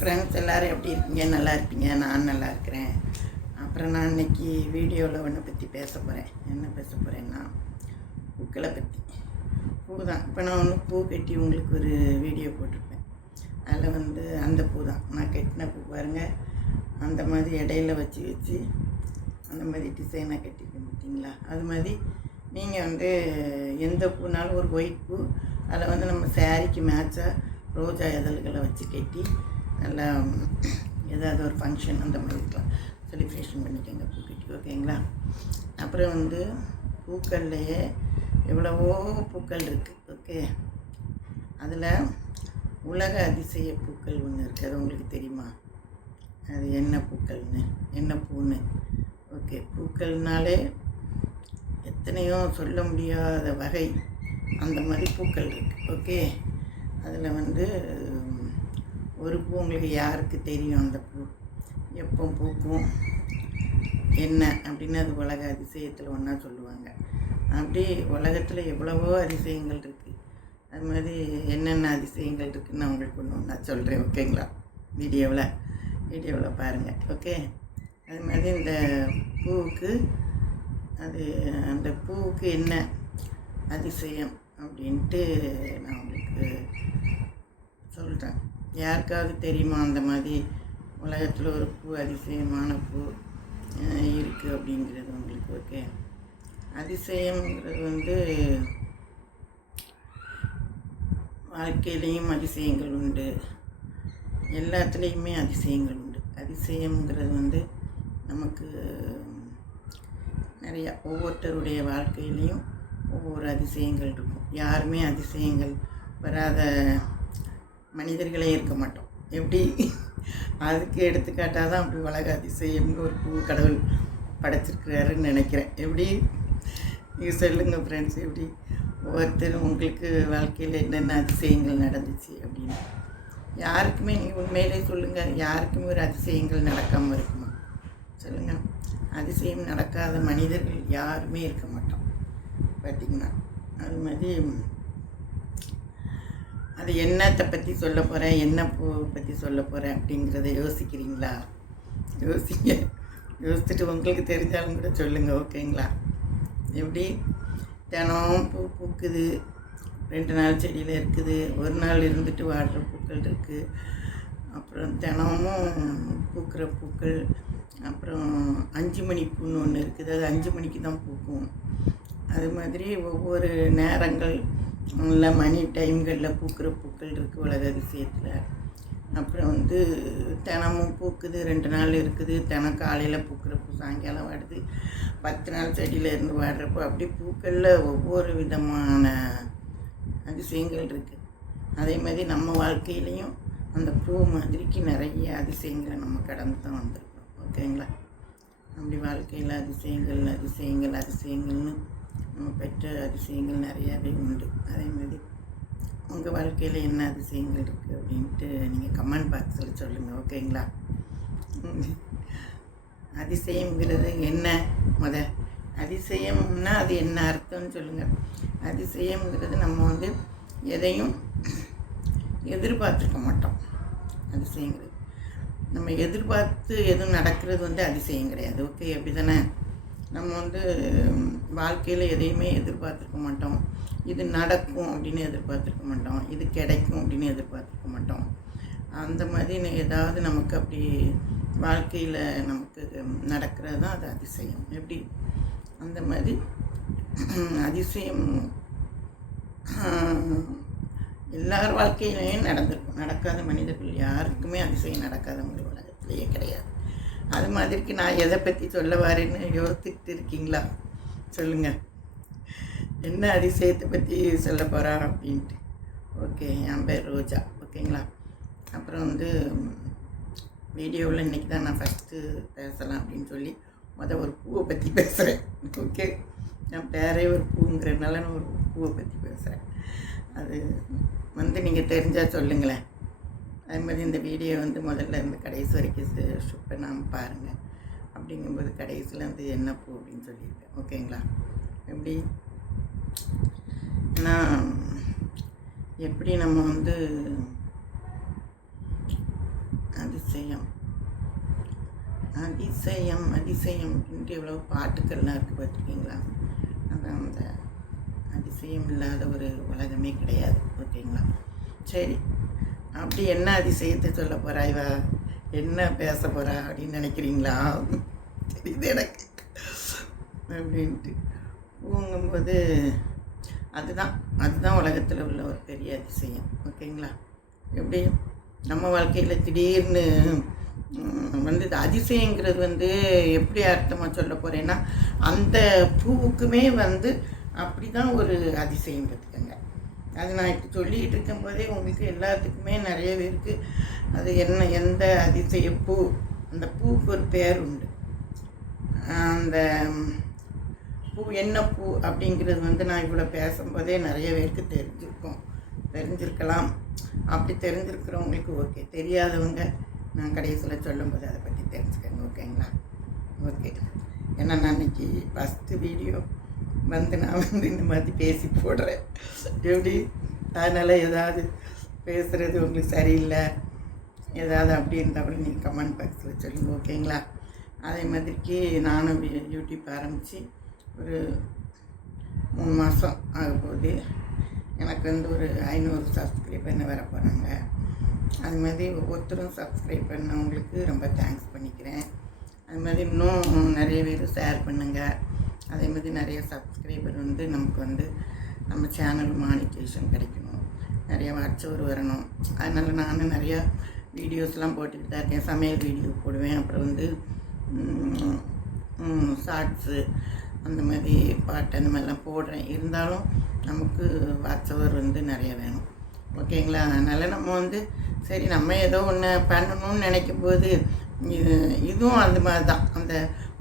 Friends எல்லோரும் எப்படி இருக்கீங்க? நல்லா இருப்பீங்க. நான் நல்லா இருக்கிறேன். அப்புறம் நான் இன்றைக்கி வீடியோவில் ஒன்றை பற்றி பேச போகிறேன். என்ன பேச போகிறேன்னா, பூக்களை பற்றி. பூ தான். இப்போ நான் ஒன்று பூ கட்டி உங்களுக்கு ஒரு வீடியோ போட்டிருப்பேன். அதில் அந்த பூ தான் நான் கட்டின பூ பாருங்கள். அந்த மாதிரி இடையில வச்சு அந்த மாதிரி டிசைனாக கட்டியிருக்கேன் பார்த்தீங்களா? அது மாதிரி நீங்கள் எந்த பூனாலும் ஒரு ஒயிட் பூ அதில் நம்ம சாரீக்கு மேட்சாக ரோஜா இதழ்களை வச்சு கட்டி நல்லா ஏதாவது ஒரு ஃபங்க்ஷன் அந்த மாதிரி இருக்கலாம், செலிப்ரேஷன் பண்ணிக்கோங்க பூ கட்டி. ஓகேங்களா? அப்புறம் பூக்கள்லையே எவ்வளவோ பூக்கள் இருக்குது. ஓகே, அதில் உலக அதிசய பூக்கள் ஒன்று இருக்குது. அது உங்களுக்கு தெரியுமா? அது என்ன பூக்கள்னு, என்ன பூன்னு? ஓகே, பூக்கள்னாலே எத்தனையோ சொல்ல முடியாத வகை அந்த மாதிரி பூக்கள் இருக்குது. ஓகே, அதில் ஒரு பூ உங்களுக்கு யாருக்கு தெரியும்? அந்த பூ எப்போ பூக்கும் என்ன அப்படின்னு அது உலக அதிசயத்தில் ஒன்றா சொல்லுவாங்க. அப்படி உலகத்தில் எவ்வளவோ அதிசயங்கள் இருக்குது. அது மாதிரி என்னென்ன அதிசயங்கள் இருக்குதுன்னு நான் உங்களுக்கு ஒன்று நான் சொல்கிறேன். ஓகேங்களா? வீடியோவில் பாருங்கள். ஓகே, அது மாதிரி இந்த பூவுக்கு அந்த பூவுக்கு என்ன அதிசயம் அப்படின்ட்டு நான் உங்களுக்கு சொல்கிறேன். யாருக்காவது தெரியுமா அந்த மாதிரி உலகத்தில் ஒரு பூ அதிசயமான பூ இருக்குது அப்படிங்கிறது உங்களுக்கு? ஓகே, அதிசயங்கிறது வாழ்க்கையிலையும் அதிசயங்கள் உண்டு, எல்லாத்துலேயுமே அதிசயங்கள் உண்டு. அதிசயங்கிறது நமக்கு நிறையா ஒவ்வொருத்தருடைய வாழ்க்கையிலையும் ஒவ்வொரு அதிசயங்கள் இருக்கும். யாருமே அதிசயங்கள் வராத மனிதர்களே இருக்க மாட்டோம். எப்படி? அதுக்கு எடுத்துக்காட்டாக தான் அப்படி உலக அதிசயம்னு ஒரு பூ கடவுள் படைச்சிருக்கிறாருன்னு நினைக்கிறேன். எப்படி? நீங்கள் சொல்லுங்கள் ஃப்ரெண்ட்ஸ், எப்படி ஒவ்வொருத்தரும் உங்களுக்கு வாழ்க்கையில் என்னென்ன அதிசயங்கள் நடந்துச்சு அப்படின்னு. யாருக்குமே நீங்கள் உண்மையிலே சொல்லுங்கள், யாருக்குமே ஒரு அதிசயங்கள் நடக்காமல் இருக்குமா? சொல்லுங்கள். அதிசயம் நடக்காத மனிதர்கள் யாருமே இருக்க மாட்டோம் பார்த்திங்கன்னா. அது மாதிரி அது என்னத்தை பற்றி சொல்ல போகிறேன், என்ன பூவை பற்றி சொல்ல போகிறேன் அப்படிங்கிறத யோசிக்கிறீங்களா? யோசிச்சுட்டு உங்களுக்கு தெரிஞ்சாலும் கூட சொல்லுங்கள். ஓகேங்களா? எப்படி தினம் பூ பூக்குது, 2 நாள் செடியில் இருக்குது, ஒரு நாள் இருந்துட்டு வாடுற பூக்கள் இருக்குது, அப்புறம் தினமும் பூக்கிற பூக்கள், அப்புறம் 5 மணி பூன்னு ஒன்று இருக்குது. அது 5 மணிக்கு தான் பூக்கும். அது மாதிரி ஒவ்வொரு நேரங்கள் இல்லை மணி டைம்களில் பூக்கிற பூக்கள் இருக்குது உலக அதிசயத்தில். அப்புறம் தினமும் பூக்குது, 2 நாள் இருக்குது, தினம் காலையில் பூக்கிற பூ சாயங்காலம் வாடுது, 10 நாள் செடியில் இருந்து வாடுறப்போ அப்படி பூக்களில் ஒவ்வொரு விதமான அதிசயங்கள் இருக்குது. அதே மாதிரி நம்ம வாழ்க்கையிலையும் அந்த பூ மாதிரிக்கு நிறைய அதிசயங்களை நம்ம கடந்து தான் வந்திருக்கோம். ஓகேங்களா? அப்படி வாழ்க்கையில் அதிசயங்கள்னு நம்ம பெற்ற அதிசயங்கள் நிறையாவே உண்டு. அதே மாதிரி உங்கள் வாழ்க்கையில் என்ன அதிசயங்கள் இருக்குது அப்படின்ட்டு நீங்கள் கமெண்ட் பாக்ஸில் சொல்லுங்கள். ஓகேங்களா? அதிசயங்கிறது என்ன? அதிசயம்னா அது என்ன அர்த்தம்னு சொல்லுங்கள். அதிசயங்கிறது நம்ம எதையும் எதிர்பார்த்துருக்க மாட்டோம். அதிசயங்கிறது நம்ம எதிர்பார்த்து எதுவும் நடக்கிறது அதிசயம் கிடையாது. ஓகே, அப்படி தானே? நம்ம வாழ்க்கையில் எதையுமே எதிர்பார்த்துருக்க மாட்டோம். இது நடக்கும் அப்படின்னு எதிர்பார்த்துருக்க மாட்டோம், இது கிடைக்கும் அப்படின்னு எதிர்பார்த்துருக்க மாட்டோம். அந்த மாதிரி ஏதாவது நமக்கு அப்படி வாழ்க்கையில் நமக்கு நடக்கிறது தான் அது அதிசயம். எப்படி? அந்த மாதிரி அதிசயம் எல்லார் வாழ்க்கையிலையும் நடந்திருக்கும். நடக்காத மனிதர்கள் யாருக்குமே அதிசயம் நடக்காதவங்க உலகத்திலேயே கிடையாது. அது மாதிரிக்கு நான் எதை பற்றி சொல்ல வரேன்னு யோசிச்சுட்டு இருக்கீங்களா? சொல்லுங்கள், என்ன அதிசயத்தை பற்றி சொல்ல போகிறேன் அப்படின்ட்டு. ஓகே, என் பேர் ரோஜா. ஓகேங்களா? அப்புறம் வீடியோவில் இன்றைக்கி தான் நான் ஃபஸ்ட்டு பேசலாம் அப்படின்னு சொல்லி ஒரு பூவை பற்றி பேசுகிறேன். ஓகே, என் பேரே ஒரு பூங்கிறதுனால நான் ஒரு பூவை பற்றி பேசுகிறேன். அது நீங்கள் தெரிஞ்சால் சொல்லுங்களேன். அதே மாதிரி இந்த வீடியோ முதல்ல இருந்து கடைசி வரைக்கும் ஷூட் பண்ணாமல் பாருங்கள். அப்படிங்கும்போது கடைசியில் என்ன பூ அப்படின்னு சொல்லியிருக்கேன். ஓகேங்களா? எப்படி எப்படி நம்ம அதிசயம் அதிசயம் அதிசயம் அப்படின்ட்டு எவ்வளோ பாட்டுக்கள்லாம் இருக்குது பார்த்துருக்கீங்களா? அதான் அந்த அதிசயம் இல்லாத ஒரு உலகமே கிடையாது. ஓகேங்களா? சரி, அப்படி என்ன அதிசயத்தை சொல்ல போகிறா இவ, என்ன பேச போகிறா அப்படின்னு நினைக்கிறீங்களா? தெரியுது எனக்கு அப்படின்ட்டு தூங்கும்போது அதுதான் உலகத்தில் உள்ள ஒரு பெரிய அதிசயம். ஓகேங்களா? எப்படி நம்ம வாழ்க்கையில் திடீர்னு அதிசயங்கிறது எப்படி அர்த்தமாக சொல்ல போகிறேன்னா, அந்த பூவுக்குமே அப்படி தான் ஒரு அதிசயம் பார்த்துக்கங்க. அது நான் இப்போ சொல்லிகிட்டு இருக்கும்போதே உங்களுக்கு எல்லாத்துக்குமே நிறைய பேருக்கு அது எந்த அதிசய பூ, அந்த பூவுக்கு ஒரு பேர் உண்டு. அந்த பூ என்ன பூ அப்படிங்கிறது நான் இவ்வளோ பேசும்போதே நிறைய பேருக்கு தெரிஞ்சிருக்கலாம். அப்படி தெரிஞ்சிருக்கிறவங்களுக்கு ஓகே, தெரியாதவங்க நான் கடைசியில் சொல்லும்போது அதை பற்றி தெரிஞ்சுக்கங்க. ஓகேங்களா? ஓகே. ஏன்னா நான் இன்றைக்கி ஃபஸ்ட்டு வீடியோ நான் இந்த மாதிரி பேசி போடுறேன். எப்படி அதனால் ஏதாவது பேசுகிறது உங்களுக்கு சரியில்லை ஏதாவது அப்படி இருந்தால் கூட நீங்கள் கமெண்ட் பாக்ஸில் சொல்லுங்கள். ஓகேங்களா? அதே மாதிரிக்கு நானும் யூடியூப் ஆரம்பித்து ஒரு 3 மாதம் ஆகப்போகுது. எனக்கு ஒரு 500 சப்ஸ்கிரைபர் வர போகிறாங்க. அது மாதிரி ஒவ்வொருத்தரும் சப்ஸ்கிரைப் பண்ணவங்களுக்கு ரொம்ப தேங்க்ஸ் பண்ணிக்கிறேன். அது மாதிரி இன்னும் நிறைய பேர் ஷேர் பண்ணுங்கள். அதே மாதிரி நிறைய சப்ஸ்கிரைபர் நமக்கு நம்ம சேனல் மானிட்டேஷன் கிடைக்கணும், நிறைய வாட்சவர் வரணும். அதனால் நானும் நிறையா வீடியோஸ்லாம் போட்டுக்கிட்டு தான் இருக்கேன். சமையல் வீடியோ போடுவேன், அப்புறம் ஷார்ட்ஸு அந்த மாதிரி பாட்டு அந்த மாதிரிலாம் போடுறேன். இருந்தாலும் நமக்கு வாட்சவர் நிறைய வேணும். ஓகேங்களா? அதனால் நம்ம சரி நம்ம ஏதோ ஒன்று பண்ணணும்னு நினைக்கும்போது இதுவும் அந்த மாதிரி தான். அந்த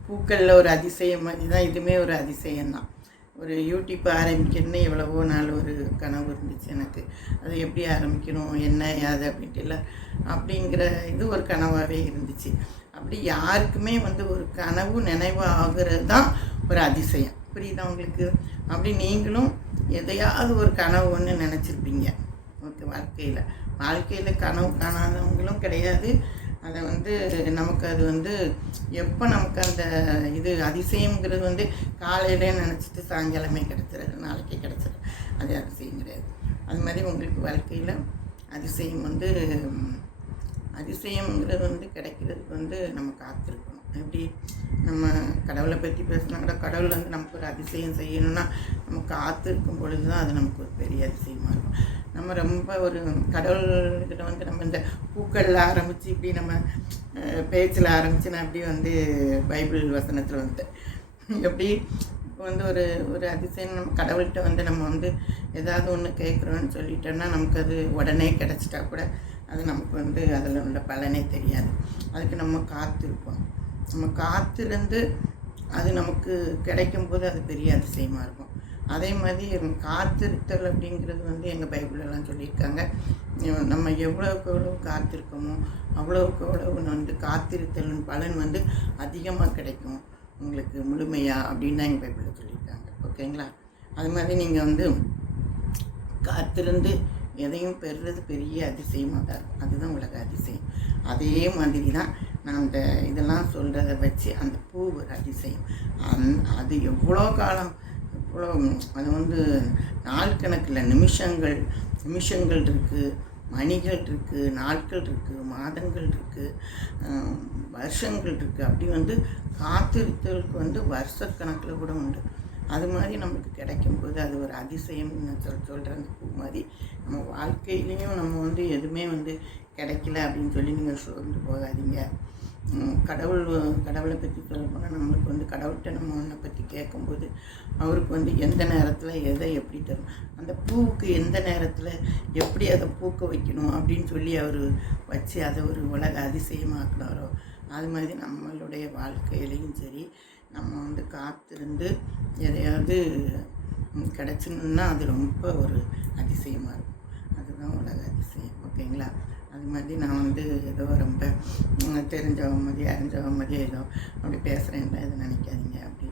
பூக்களில் ஒரு அதிசயம் மாதிரி தான் இதுவுமே ஒரு அதிசயம்தான். ஒரு யூடியூப் ஆரம்பிக்கணும்னு எவ்வளவோ நாள் ஒரு கனவு இருந்துச்சு எனக்கு. அது எப்படி ஆரம்பிக்கணும், என்ன யாது அப்படின்ட்டு இல்லை அப்படிங்கிற இது ஒரு கனவாகவே இருந்துச்சு. அப்படி யாருக்குமே ஒரு கனவு நினைவு ஆகிறது தான் ஒரு அதிசயம். புரியுதா உங்களுக்கு? அப்படி நீங்களும் எதையாவது ஒரு கனவு ஒன்று நினச்சிருப்பீங்க. ஓகே, வாழ்க்கையில் கனவு காணாதவங்களும் கிடையாது. அதை நமக்கு அது எப்போ நமக்கு அந்த இது அதிசயங்கிறது காலையிலே நினச்சிட்டு சாயங்காலமே கிடச்சிறது, நாளைக்கே கிடச்சிது, அது அதிசயம் கிடையாது. அது மாதிரி உங்களுக்கு வாழ்க்கையில் அதிசயம் அதிசயங்கிறது கிடைக்கிறதுக்கு நம்ம காத்திருக்கணும். எப்படி நம்ம கடவுளை பற்றி பேசினா கூட கடவுள் நமக்கு ஒரு அதிசயம் செய்யணும்னா நம்ம காத்திருக்கும் பொழுது தான் அது நமக்கு ஒரு பெரிய அதிசயமாக இருக்கும். நம்ம ரொம்ப ஒரு கடவுள்கிட்ட நம்ம இந்த பூக்களில் ஆரம்பித்து இப்படி நம்ம பேச்சில் ஆரம்பித்து நான் அப்படி பைபிள் வசனத்தில் எப்படி இப்போ ஒரு ஒரு அதிசயம் நம்ம கடவுள்கிட்ட நம்ம ஏதாவது ஒன்று கேட்குறோன்னு சொல்லிட்டோன்னா நமக்கு அது உடனே கிடச்சிட்டா கூட அது நமக்கு அதில் உள்ள பலனே தெரியாது. அதுக்கு நம்ம காத்திருப்போம். நம்ம காத்திருந்து அது நமக்கு கிடைக்கும்போது அது பெரிய அதிசயமாக இருக்கும். அதே மாதிரி காத்திருத்தல் அப்படிங்கிறது எங்கள் பைபிளெல்லாம் சொல்லியிருக்காங்க. நம்ம எவ்வளோக்கு எவ்வளோ காத்திருக்கோமோ அவ்வளோக்கு எவ்வளோ காத்திருத்தலின் பலன் அதிகமாக கிடைக்கும் உங்களுக்கு முழுமையாக அப்படின்னு தான் எங்கள் பைபிளில் சொல்லியிருக்காங்க. ஓகேங்களா? அது மாதிரி நீங்கள் காத்திருந்து எதையும் பெறுறது பெரிய அதிசயமாக தான் இருக்கும். அதுதான் உலக அதிசயம். அதே மாதிரி தான் நான் அந்த இதெல்லாம் சொல்கிறத வச்சு அந்த பூ ஒரு அதிசயம். அது எவ்வளோ காலம் எவ்வளோ அது நாள் கணக்கில் நிமிஷங்கள் இருக்குது, மணிகள் இருக்குது, நாட்கள் இருக்குது, மாதங்கள் இருக்குது, வருஷங்கள் இருக்குது. அப்படி காத்திருத்தலுக்கு வருஷக்கணக்கில் கூட உண்டு. அது மாதிரி நமக்கு கிடைக்கும்போது அது ஒரு அதிசயம்னு சொல்கிற அந்த பூ மாதிரி நம்ம வாழ்க்கையிலையும் நம்ம எதுவுமே கிடைக்கல அப்படின்னு சொல்லி நீங்கள் சோர்ந்து போகாதீங்க. கடவுளை பற்றி சொல்ல போனால் நம்மளுக்கு கடவுள்கிட்ட நம்ம ஒன்றை பற்றி கேட்கும்போது அவருக்கு எந்த நேரத்தில் எதை எப்படி தரும், அந்த பூவுக்கு எந்த நேரத்தில் எப்படி அதை பூக்க வைக்கணும் அப்படின்னு சொல்லி அவர் வச்சு அதை ஒரு உலக அதிசயமாக்குனாரோ அது மாதிரி நம்மளுடைய வாழ்க்கையிலையும் சரி நம்ம காத்திருந்து எதையாவது கிடச்சின்னா அது ரொம்ப ஒரு அதிசயமாக இருக்கும். அதுதான் உலக அதிசயம். ஓகேங்களா? அது மாதிரி நான் ஏதோ ரொம்ப தெரிஞ்சவங்க மாதிரி அறிஞ்சவங்க மாதிரி ஏதோ அப்படி பேசுகிறேன்ல எதுவும் நினைக்காதீங்க. அப்படி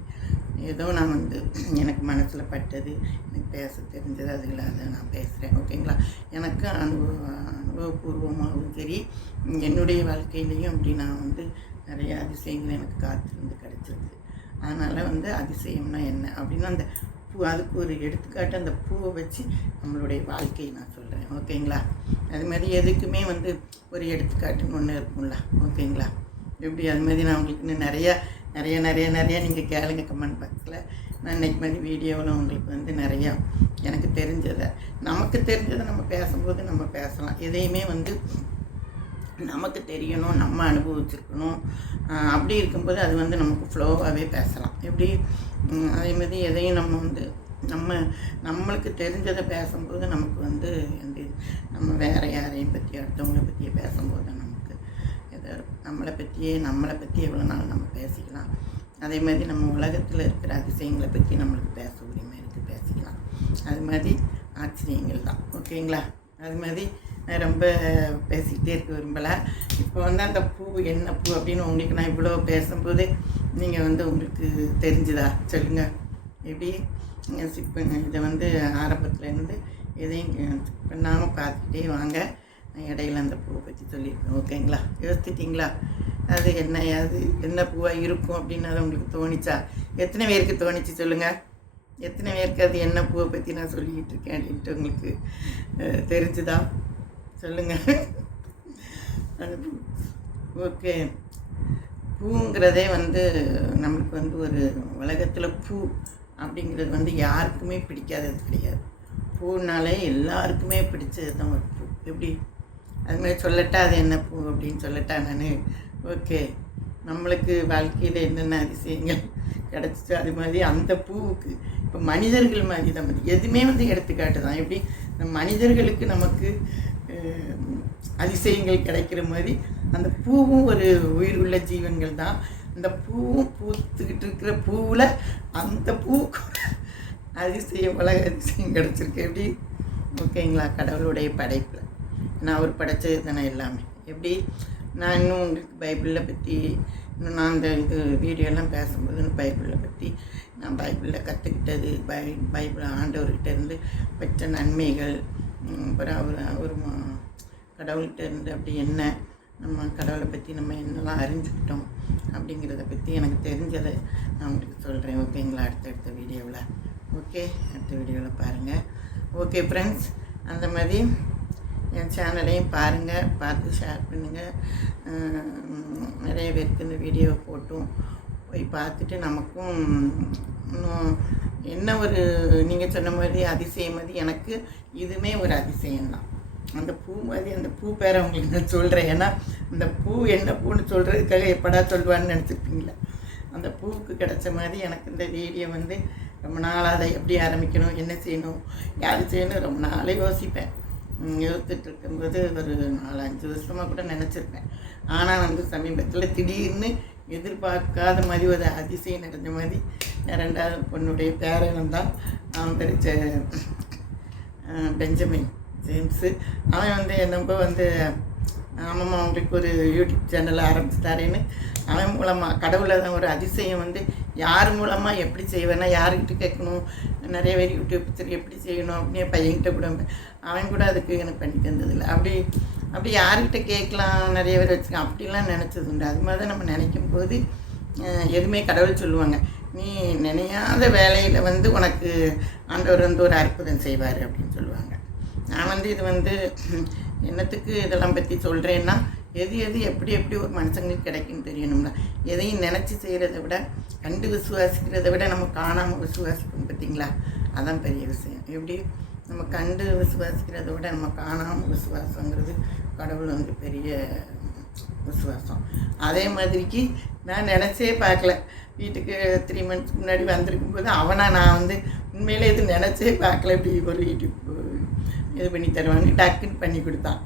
ஏதோ நான் எனக்கு மனசில் பட்டது, எனக்கு பேச தெரிஞ்சது, அதில் அதை நான் பேசுகிறேன். ஓகேங்களா? எனக்கு அனுபவம் அனுபவபூர்வமாகவும் சரி, என்னுடைய வாழ்க்கையிலையும் அப்படி நான் வந்து நிறைய அதிசயங்கள் எனக்கு காத்திருந்து கிடச்சிருக்கு. அதனால் வந்து அதிசயம்னா என்ன அப்படின்னா, அந்த பூ, அதுக்கு ஒரு எடுத்துக்காட்டு அந்த பூவை வச்சு நம்மளுடைய வாழ்க்கையை நான் சொல்கிறேன். ஓகேங்களா? அதுமாதிரி எதுக்குமே வந்து ஒரு எடுத்துக்காட்டுன்னு ஒன்று இருக்கும்ல. ஓகேங்களா? எப்படி அதுமாதிரி நான் உங்களுக்கு இன்னும் நிறைய நீங்கள் கேளுங்க கமெண்ட் பாக்ஸில். நான் இன்றைக்கி மாதிரி வீடியோவில் உங்களுக்கு வந்து நிறையா எனக்கு தெரிஞ்சதை, நமக்கு தெரிஞ்சதை நம்ம பேசும்போது நம்ம பேசலாம். எதையுமே வந்து நமக்கு தெரியணும், நம்ம அனுபவிச்சிருக்கணும். அப்படி இருக்கும்போது அது வந்து நமக்கு ஃப்ளோவாகவே பேசலாம். எப்படி அதேமாதிரி எதையும் நம்ம வந்து நம்மளுக்கு தெரிஞ்சதை பேசும்போது நமக்கு வந்து நம்ம வேறு யாரையும் பற்றி அடுத்தவங்களை பற்றியே பேசும்போது நமக்கு எதோ நம்மளை பற்றி எவ்வளோ நாள் நம்ம பேசிக்கலாம். அதே மாதிரி நம்ம உலகத்தில் இருக்கிற அதிசயங்களை பற்றி நம்மளுக்கு பேச உரிமை இருக்குது, பேசிக்கலாம். அது மாதிரி ஆச்சரியங்கள் தான். ஓகேங்களா? அது மாதிரி நான் ரொம்ப பேசிக்கிட்டே இருக்க விரும்பலை. இப்போ வந்து அந்த பூ என்ன பூ அப்படின்னு உங்களுக்கு நான் இவ்வளோ பேசும்போது நீங்கள் வந்து உங்களுக்கு தெரிஞ்சுதா சொல்லுங்கள்? எப்படி சிப் இதை வந்து ஆரம்பத்துலேருந்து எதையும் சிப் பண்ணாமல் பார்த்துக்கிட்டே வாங்க. நான் இடையில அந்த பூவை பற்றி சொல்லியிருக்கேன். ஓகேங்களா? யோசிச்சிட்டிங்களா? அது என்ன பூவாக இருக்கும் அப்படின்னு அது உங்களுக்கு தோணிச்சா? எத்தனை பேருக்கு தோணிச்சு சொல்லுங்கள்? எத்தனை பேருக்கு அது என்ன பூவை பற்றி நான் சொல்லிக்கிட்டு இருக்கேன் அப்படின்ட்டு உங்களுக்கு தெரிஞ்சுதா சொல்லுங்கள்? அது ஓகே. பூங்கிறதே வந்து நம்மளுக்கு வந்து ஒரு உலகத்தில் பூ அப்படிங்கிறது வந்து யாருக்குமே பிடிக்காதது கிடையாது. பூனாலே எல்லாருக்குமே பிடிச்சது தான் ஒரு பூ. எப்படி அதுமாதிரி சொல்லட்டா அது என்ன பூ அப்படின்னு சொல்லட்டா நான்? ஓகே, நம்மளுக்கு வாழ்க்கையில் என்னென்ன அதிசயங்கள் கிடச்சிச்சோ அது மாதிரி அந்த பூவுக்கு இப்போ மனிதர்கள் மாதிரி தான் எதுவுமே வந்து எடுத்துக்காட்டு தான். எப்படி மனிதர்களுக்கு நமக்கு அதிசயங்கள் கிடைக்கிற மாதிரி அந்த பூவும் ஒரு உயிர் உள்ள ஜீவன்கள் தான். அந்த பூவும் பூத்துக்கிட்டு இருக்கிற பூவில் அந்த பூ அதிசயம், உலக அதிசயம் கிடச்சிருக்கு. எப்படி? ஓகேங்களா? கடவுளுடைய படைப்பில் நான் அவர் படைச்சது தானே எல்லாமே. எப்படி நான் இன்னும் உங்களுக்கு பைபிளில் பற்றி இன்னும் நான் அந்த வீடியோலாம் பேசும்போது பைபிளை பற்றி நான் பைபிளில் கற்றுக்கிட்டது, பைபிள் ஆண்டவர்கிட்ட இருந்து பெற்ற நன்மைகள், அப்புறம் அவர் கடவுள்கிட்ட இருந்து அப்படி என்ன நம்ம கடவுளை பற்றி நம்ம என்னெல்லாம் அறிஞ்சுக்கிட்டோம் அப்படிங்கிறத பற்றி எனக்கு தெரிஞ்சதை நான் உங்களுக்கு சொல்கிறேன். ஓகேங்களா? அடுத்த வீடியோவில். ஓகே, அடுத்த வீடியோவில் பாருங்கள். ஓகே ஃப்ரெண்ட்ஸ், அந்த மாதிரி என் சேனலையும் பாருங்கள், பார்த்து ஷேர் பண்ணுங்கள். நிறைய பேருக்கு இந்த வீடியோ போட்டும் போய் பார்த்துட்டு நமக்கும் இன்னும் என்ன ஒரு நீங்கள் சொன்ன மாதிரி அதிசயம் மாதிரி எனக்கு இதுவுமே ஒரு அதிசயம்தான். அந்த பூ மாதிரி அந்த பூ பேரை உங்களுக்கு நான் சொல்கிறேன். ஏன்னா அந்த பூ என்ன பூன்னு சொல்கிறதுக்காக எப்படா சொல்லுவான்னு நினச்சிருப்பீங்களா? அந்த பூவுக்கு கிடச்ச மாதிரி எனக்கு இந்த வீடியோ வந்து ரொம்ப நாள் அதை எப்படி ஆரம்பிக்கணும், என்ன செய்யணும், யார் செய்யணும் ரொம்ப நாளே யோசிப்பேன். யோசிச்சுட்டு இருக்கும்போது ஒரு 4-5 வருஷமாக கூட நினச்சிருப்பேன். ஆனால் வந்து சமீபத்தில் திடீர்னு எதிர்பார்க்காத மாதிரி ஒரு அதிசயம் நடந்த மாதிரி என் 2வது பொண்ணுடைய பேரன் தான். அவன் படித்த பெஞ்சமின் ஜேம்ஸு. அவன் வந்து என்னப்போ வந்து ஆமாம்மா அவங்களுக்கு ஒரு யூடியூப் சேனல் ஆரம்பிச்சுட்டாரேன்னு அவன் மூலமாக கடவுளை தான் ஒரு அதிசயம் வந்து யார் மூலமாக எப்படி செய்வேன்னா யார்கிட்ட கேட்கணும், நிறைய பேர் யூடியூப் சரி எப்படி செய்யணும் அப்படின்னு பையன்கிட்ட கூட அவன் கூட அதுக்கு எனக்கு பண்ணி தந்ததில்லை. அப்படி யார்கிட்ட கேட்கலாம், நிறைய பேர் வச்சுக்கலாம் அப்படிலாம் நினச்சது உண்டு. அது மாதிரி தான் நம்ம நினைக்கும் போது எதுவுமே கடவுள் சொல்லுவாங்க, நீ நினையாத வேலையில் வந்து உனக்கு ஆண்டவர் வந்து ஒரு அற்புதம் செய்வார் அப்படின்னு சொல்லுவாங்க. நான் வந்து இது வந்து என்னத்துக்கு இதெல்லாம் பற்றி சொல்கிறேன்னா, எது எப்படி ஒரு மனுஷங்களுக்கு கிடைக்குன்னு தெரியணும்ல. எதையும் நினச்சி செய்கிறத விட கண்டு விசுவாசிக்கிறத விட நம்ம காணாமல் விசுவாசிப்போம் பார்த்தீங்களா? அதான் பெரிய விஷயம். எப்படி நம்ம கண்டு விசுவாசிக்கிறத விட நம்ம காணாமல் விசுவாசங்கிறது கடவுள் வந்து பெரிய விசுவாசம். அதே மாதிரிக்கு நான் நினச்சே பார்க்கல. வீட்டுக்கு 3 months முன்னாடி வந்திருக்கும்போது நான் வந்து உண்மையிலே இது நினச்சே பார்க்கல. இப்படி ஒரு யூடியூப் இது பண்ணி தருவாங்க, டக்குன்னு பண்ணி கொடுத்தான்.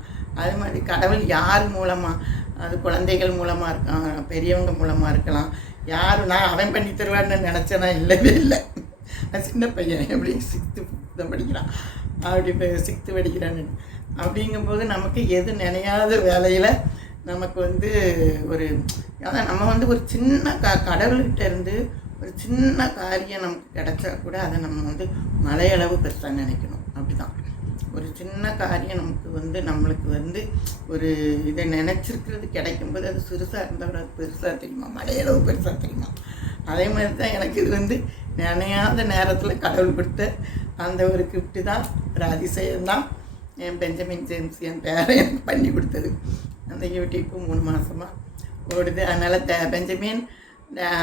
அது மாதிரி கடவுள் யார் மூலமாக, அது குழந்தைகள் மூலமாக இருக்கான், பெரியவங்க மூலமாக இருக்கலாம், யார் நான் அவன் பண்ணி தருவான்னு நினச்சேன்னா இல்லவே இல்லை. சின்ன பையன் எப்படி 6th தான் படிக்கிறான், அப்படி 6th படிக்கிறான்னு. அப்படிங்கும்போது நமக்கு எது நினையாத வேலையில் நமக்கு வந்து ஒரு அதான் நம்ம வந்து ஒரு சின்ன கடவுள்கிட்ட இருந்து ஒரு சின்ன காரியம் நமக்கு கிடைச்சா கூட அதை நம்ம வந்து மலையளவு பெருசாக நினைக்கணும். அப்படி தான் ஒரு சின்ன காரியம் நமக்கு வந்து நம்மளுக்கு வந்து ஒரு இதை நினச்சிருக்கிறது கிடைக்கும்போது அது சிறுசாக இருந்தால் கூட அது பெருசாக தெரியுமா, மலையளவு பெருசாக தெரியுமா. அதே மாதிரி தான் எனக்கு இது வந்து நினையாத நேரத்தில் கடவுள் கொடுத்த அந்த ஒரு கிஃப்ட்டு தான், ஒரு அதிசயம்தான். என் பெஞ்சமின் ஜேம்ஸ் என் பேரை எனக்கு பண்ணி கொடுத்தது. அந்த யூடியூப்பு 3 மாதமாக ஓடுது. அதனால் பெஞ்சமின்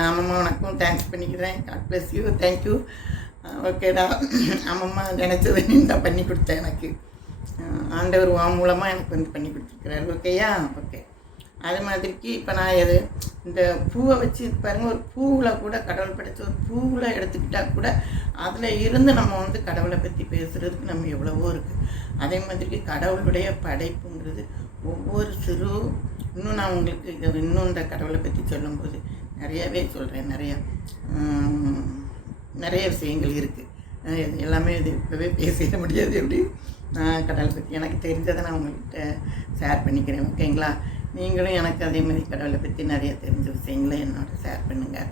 அம்மம்மா உனக்கும் தேங்க்ஸ் பண்ணிக்கிறேன். God bless you, thank you. ஓகேடா, அம்மம்மா நினச்சது நீ தான் பண்ணி கொடுத்தேன். எனக்கு ஆண்டவர் மூலமாக எனக்கு வந்து பண்ணி கொடுத்துருக்குறாரு. ஓகேயா? ஓகே. அது மாதிரிக்கு இப்போ நான் இந்த பூவை வச்சு பாருங்கள், ஒரு பூவில் கூட கடவுள் படைத்த ஒரு பூவில் எடுத்துக்கிட்டால் கூட அதில் இருந்து நம்ம வந்து கடவுளை பற்றி பேசுகிறதுக்கு நம்ம எவ்வளவோ இருக்குது. அதே மாதிரிக்கு கடவுளுடைய படைப்புங்கிறது ஒவ்வொரு இன்னும் நான் உங்களுக்கு இன்னும் இந்த கடவுளை பற்றி சொல்லும்போது நிறையவே சொல்கிறேன். நிறைய விஷயங்கள் இருக்குது. எல்லாமே இது இப்போவே பேசிட முடியாது. எப்படி கடவுளை பற்றி எனக்கு தெரிஞ்சதை நான் உங்கள்கிட்ட ஷேர் பண்ணிக்கிறேன். ஓகேங்களா? நீங்களும் எனக்கு அதே மாதிரி கடவுளை பற்றி நிறைய தெரிஞ்ச விஷயங்களை என்னோட ஷேர் பண்ணுங்கள்.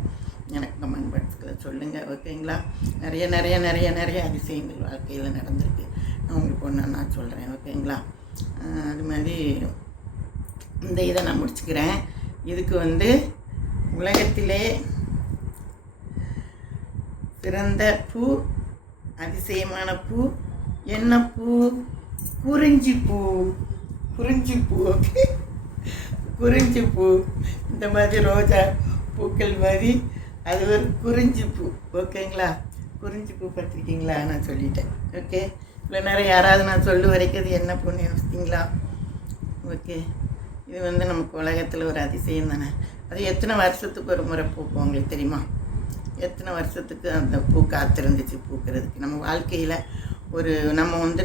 எனக்கு கமெண்ட் பாக்ஸில் சொல்லுங்கள். ஓகேங்களா? நிறைய அதிசயங்கள் வாழ்க்கையில் நடந்திருக்கு. நான் உங்களுக்கு ஒன்று நான் சொல்கிறேன். ஓகேங்களா? அது மாதிரி இந்த இதை நான் முடிச்சுக்கிறேன். இதுக்கு வந்து உலகத்திலே சிறந்த பூ, அதிசயமான பூ என்ன பூ? குறிஞ்சி பூ. ஓகே, குறிஞ்சி பூ. இந்த மாதிரி ரோஜா பூக்கள் மாதிரி அது ஒரு குறிஞ்சி பூ. ஓகேங்களா? குறிஞ்சி பூ பார்த்துருக்கீங்களா? நான் சொல்லிட்டேன். ஓகே, இவ்வளோ நேரம் யாராவது நான் சொல்லு வரைக்கும் என்ன பூன்னு யோசிச்சிங்களா? ஓகே, இது வந்து நமக்கு உலகத்தில் ஒரு அதிசயம் தானே. அது எத்தனை வருஷத்துக்கு ஒரு முறை பூக்கும் உங்களுக்கு தெரியுமா? எத்தனை வருஷத்துக்கு அந்த பூ காத்திருந்துச்சு பூக்கிறதுக்கு. நம்ம வாழ்க்கையில்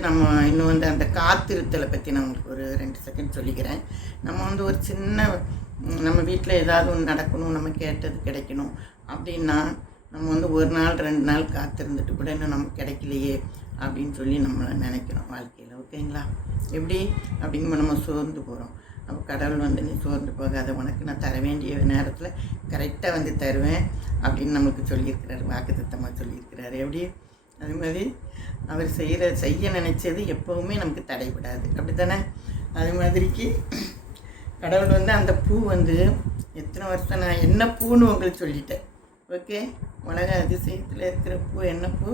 நம்ம இன்னும் வந்து அந்த காத்திருத்தலை பற்றி நான் உங்களுக்கு ஒரு 2 செகண்ட் சொல்லிக்கிறேன். நம்ம வந்து ஒரு சின்ன நம்ம வீட்டில் ஏதாவது ஒன்று நடக்கணும், நம்ம கேட்டது கிடைக்கணும் அப்படின்னா நம்ம வந்து 1 நாள் 2 நாள் காத்திருந்துட்டு கூட இன்னும் நமக்கு கிடைக்கலையே அப்படின்னு சொல்லி நம்மளை நினைக்கிறோம் வாழ்க்கையில். ஓகேங்களா? எப்படி அப்படின்னு நம்ம சோர்ந்து போகிறோம். அப்போ கடவுள் வந்து நீ சோர்ந்து போகாத, உனக்கு நான் தர வேண்டிய நேரத்தில் கரெக்டாக வந்து தருவேன் அப்படின்னு நமக்கு சொல்லியிருக்கிறாரு, வாக்குத்தத்தமாக சொல்லியிருக்கிறாரு. எப்படி? அது மாதிரி அவர் செய்ய நினச்சது எப்போவுமே நமக்கு தடைபடாது. அப்படி தானே? அது மாதிரிக்கு கடவுள் வந்து அந்த பூ வந்து எத்தனை வருஷம் நான் என்ன பூன்னு உங்களுக்கு சொல்லிட்டேன். ஓகே, உலக அதிசயத்தில் இருக்கிற பூ என்ன பூ?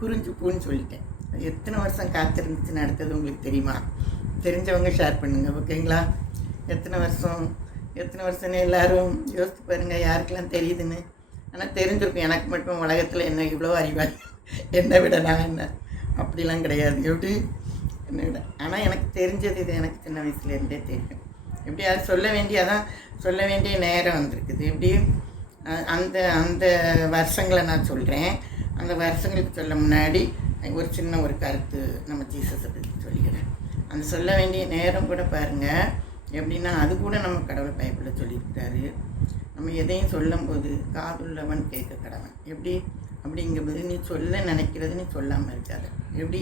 குறிஞ்சி பூன்னு சொல்லிட்டேன். அது எத்தனை வருஷம் காத்திருந்துச்சு நடத்தது உங்களுக்கு தெரியுமா? தெரிஞ்சவங்க ஷேர் பண்ணுங்கள். ஓகேங்களா? எத்தனை வருஷம்னு எல்லோரும் யோசித்து பாருங்கள், யாருக்கெல்லாம் தெரியுதுன்னு. ஆனால் தெரிஞ்சிருக்கும். எனக்கு மட்டும் உலகத்தில் என்ன இவ்வளோ அறிவாளி, என்னை விட நான் என்ன அப்படிலாம் கிடையாது. எப்படி? என்னை விட. ஆனால் எனக்கு தெரிஞ்சது இது எனக்கு சின்ன வயசுலேருந்தே தெரியும். எப்படி? அது சொல்ல வேண்டிய நேரம் வந்திருக்குது. எப்படி? அந்த வருஷங்களை நான் சொல்கிறேன். அந்த வருஷங்களுக்கு சொல்ல முன்னாடி ஒரு சின்ன ஒரு கருத்து நம்ம ஜீசஸை பற்றி சொல்லிக்கிறேன். அந்த சொல்ல வேண்டிய நேரம் கூட பாருங்கள். எப்படின்னா அது கூட நம்ம கடவுள் பைபிளில் சொல்லியிருக்கிறாரு. நம்ம எதையும் சொல்லும்போது காதுள்ளவன் கேட்க கடவன். எப்படி? அப்படிங்கும்போது நீ சொல்ல நினைக்கிறது நீ சொல்லாமல் இருக்காது. எப்படி?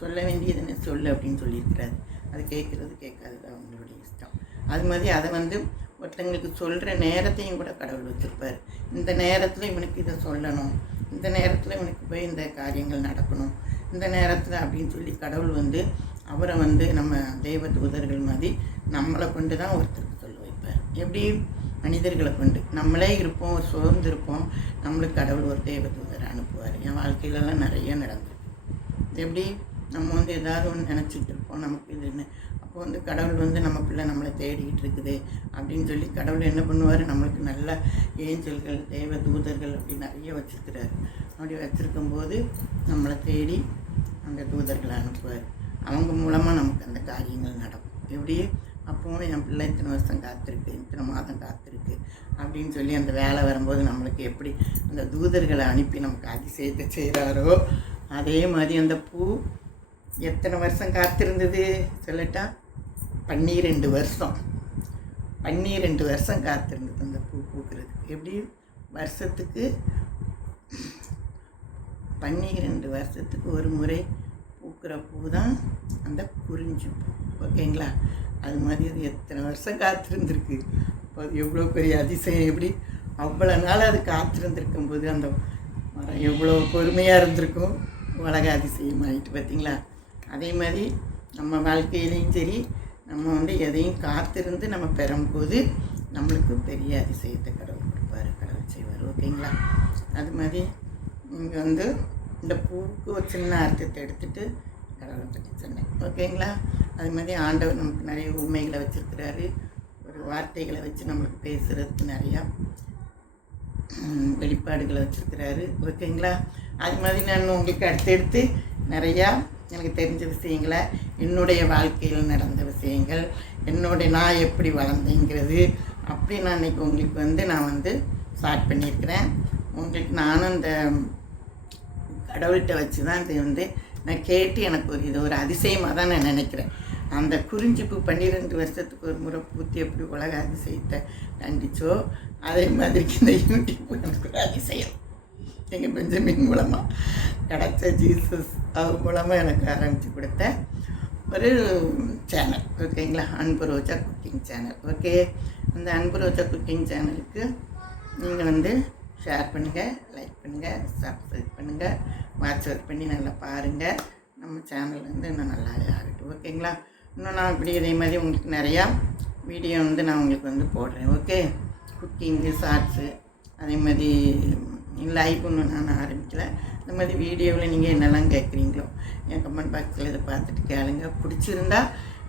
சொல்ல வேண்டியது சொல்லு அப்படின்னு சொல்லியிருக்கிறாரு. அது கேட்காது அவங்களுடைய இஷ்டம். அது மாதிரி அதை வந்து ஒருத்தங்களுக்கு சொல்கிற நேரத்தையும் கூட கடவுள் வச்சுருப்பார். இந்த நேரத்தில் இவனுக்கு இதை சொல்லணும், இந்த நேரத்தில் இவனுக்கு போய் இந்த காரியங்கள் நடக்கணும், இந்த நேரத்தில் அப்படின்னு சொல்லி கடவுள் வந்து அவரை வந்து நம்ம தெய்வ தூதர்கள் மாதிரி நம்மளை கொண்டு தான் ஒருத்தருக்கு சொல்ல வைப்பார். எப்படி? மனிதர்களை கொண்டு. நம்மளே இருப்போம், சோர்ந்து இருப்போம், நம்மளுக்கு கடவுள் ஒரு தெய்வ தூதரை அனுப்புவார். என் வாழ்க்கையிலலாம் நிறைய நடந்திருக்கு. எப்படி? நம்ம வந்து ஏதாவது ஒன்று நினச்சிட்டு இருப்போம், நமக்கு இதுன்னு. அப்போ வந்து கடவுள் வந்து நம்ம பிள்ளை நம்மளை தேடிக்கிட்டு இருக்குது அப்படின்னு சொல்லி கடவுள் என்ன பண்ணுவார்? நம்மளுக்கு நல்ல ஏஞ்சல்கள், தெய்வ தூதர்கள் அப்படி நிறைய வச்சுருக்கிறாரு. அப்படி வச்சுருக்கும்போது நம்மளை தேடி அந்த தூதர்களை அனுப்புவார். அவங்க மூலமாக நமக்கு அந்த காரியங்கள் நடக்கும். எப்படி? அப்போவும் என் பிள்ளை இத்தனை வருஷம் காத்திருக்கு, இத்தனை மாதம் காத்திருக்கு அப்படின்னு சொல்லி அந்த வேலை வரும்போது நம்மளுக்கு எப்படி அந்த தூதர்களை அனுப்பி நமக்கு அதிசயத்தை செய்கிறாரோ அதே மாதிரி அந்த பூ எத்தனை வருஷம் காத்திருந்தது சொல்லட்டா? 12 வருஷம். 12 வருஷம் காத்திருந்தது அந்த பூ பூக்கிறதுக்கு. எப்படி? வருஷத்துக்கு 12 வருஷத்துக்கு ஒரு முறை பூக்கிற பூ தான் அந்த குறிஞ்சி பூ. ஓகேங்களா? அது மாதிரி அது எத்தனை வருஷம் காத்திருந்துருக்கு. இப்போ அது எவ்வளோ பெரிய அதிசயம். எப்படி? அவ்வளோ நாள் அது காத்திருந்துருக்கும் போது அந்த மரம் எவ்வளோ பொறுமையாக இருந்திருக்கும். உலக அதிசயம் ஆகிட்டு பார்த்தீங்களா? அதே மாதிரி நம்ம வாழ்க்கையிலையும் சரி, நம்ம வந்து எதையும் காத்திருந்து நம்ம பெறும்போது நம்மளுக்கு பெரிய அதிசயத்தை கடவுள் கொடுப்பாரு, கடவுள் செய்வார். ஓகேங்களா? அது மாதிரி இங்கே வந்து இந்த பூவுக்கு ஒரு சின்ன அர்த்தத்தை எடுத்துகிட்டு கடவுளை பற்றி சொன்னேன். ஓகேங்களா? அது மாதிரி ஆண்டவர் நமக்கு நிறைய உண்மைகளை வச்சுருக்கிறாரு. ஒரு வார்த்தைகளை வச்சு நம்மளுக்கு பேசுகிறதுக்கு நிறையா வெளிப்பாடுகளை வச்சுருக்கிறாரு. ஓகேங்களா? அது மாதிரி நான் உங்களுக்கு அடுத்தடுத்து நிறையா எனக்கு தெரிஞ்ச விஷயங்களை, என்னுடைய வாழ்க்கையில் நடந்த விஷயங்கள், நான் எப்படி வளர்ந்தேங்கிறது அப்படி நான் இன்றைக்கி உங்களுக்கு வந்து நான் வந்து ஸ்டார்ட் பண்ணியிருக்கிறேன். உங்களுக்கு நானும் இந்த கடவுள்கிட்ட வச்சு தான் இது வந்து நான் கேட்டு எனக்கு இது ஒரு அதிசயமாக தான் நான் நினைக்கிறேன். அந்த குறிஞ்சிப்பு 12 வருஷத்துக்கு ஒரு முறை பூத்தி எப்படி உலக அதிசயத்தை கண்டிச்சோ, அதே மாதிரி இந்த யூடியூப் எனக்கு ஒரு அதிசயம். எங்கள் பெஞ்சமின் மூலமாக கிடச்ச ஜீசஸ் அவர் மூலமாக எனக்கு ஆரம்பித்து கொடுத்த ஒரு சேனல். ஓகேங்களா? அன்பு ரோஜா குக்கிங் சேனல். ஓகே, அந்த அன்பு ரோஜா குக்கிங் சேனலுக்கு நீங்கள் வந்து ஷேர் பண்ணுங்கள், லைக் பண்ணுங்கள், சப்ஸ்கிரைப் பண்ணுங்கள், வாட்ஸ்அப் பண்ணி நல்லா பாருங்கள். நம்ம சேனல் வந்து இன்னும் நல்லாவே ஆகட்டும். ஓகேங்களா? இன்னும் நான் இப்படி இதே மாதிரி உங்களுக்கு நிறையா வீடியோ வந்து நான் உங்களுக்கு வந்து போடுறேன். ஓகே, குக்கிங்கு, ஷார்ட்ஸு, அதே மாதிரி லைவ் இன்னும் நான் ஆரம்பிக்கலை. இந்த மாதிரி வீடியோவில் நீங்கள் என்னெல்லாம் கேட்குறீங்களோ என் கமெண்ட் பாக்ஸில் இதை பார்த்துட்டு கேளுங்க. பிடிச்சிருந்தா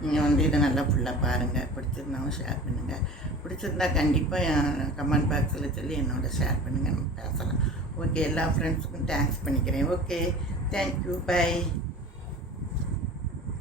நீங்கள் வந்து இதை நல்லா ஃபுல்லாக பாருங்கள். பிடிச்சிருந்தாலும் ஷேர் பண்ணுங்கள். பிடிச்சிருந்தா கண்டிப்பாக என் கமெண்ட் பாக்ஸில் சொல்லி என்னோட ஷேர் பண்ணுங்கள், நம்ம பேசலாம். ஓகே, எல்லா ஃப்ரெண்ட்ஸுக்கும் தேங்க்ஸ் பண்ணிக்கிறேன். Okay, thank you, by.